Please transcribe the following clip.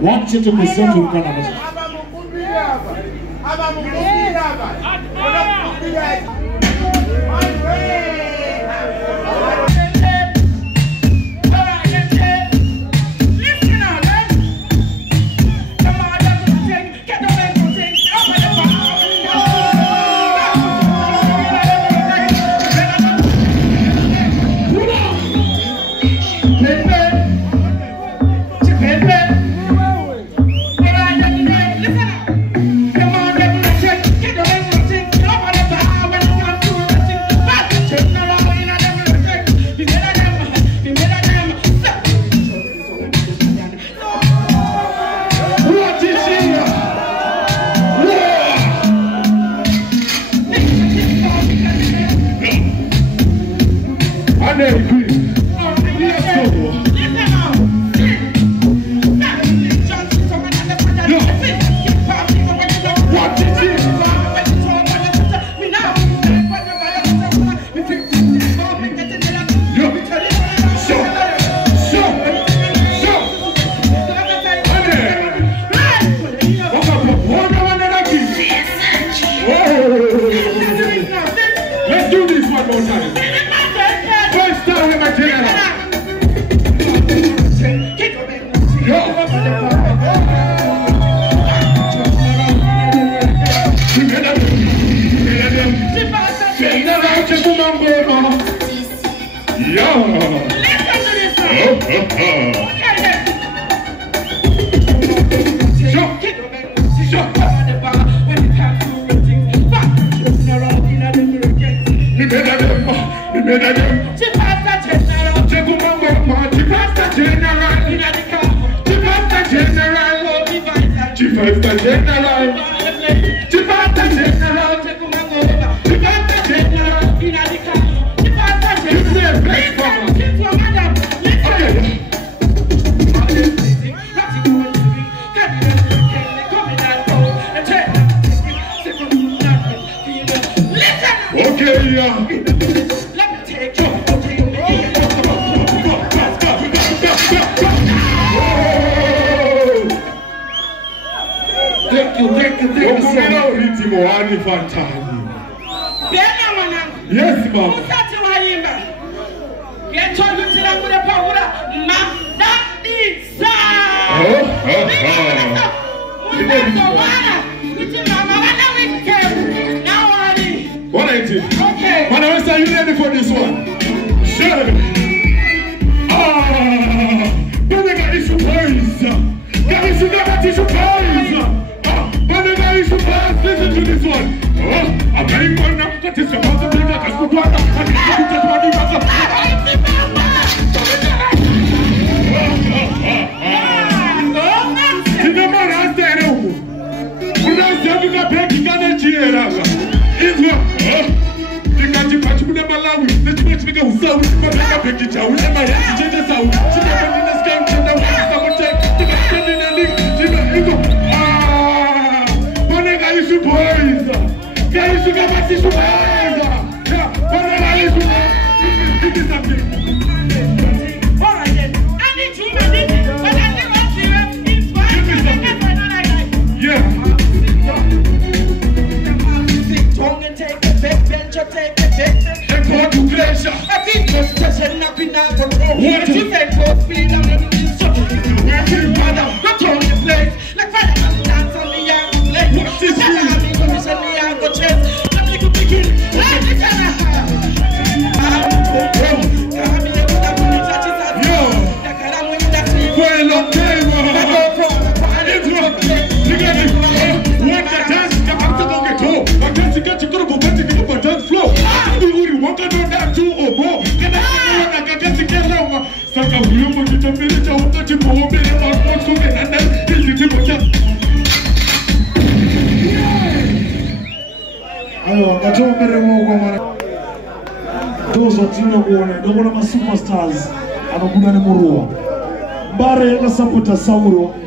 Want you to present with Canada. Yes, ma'am. What is it? Okay. Manawesa, are you ready for this one? Sure. Banega is surprise. Guys, you never teach surprise. Banega is surprise. Listen to this one. I'm very fun now. That is about to be that as good one. And it's just what you got. Superstars, and Ruwa. Mbare na support Sauro.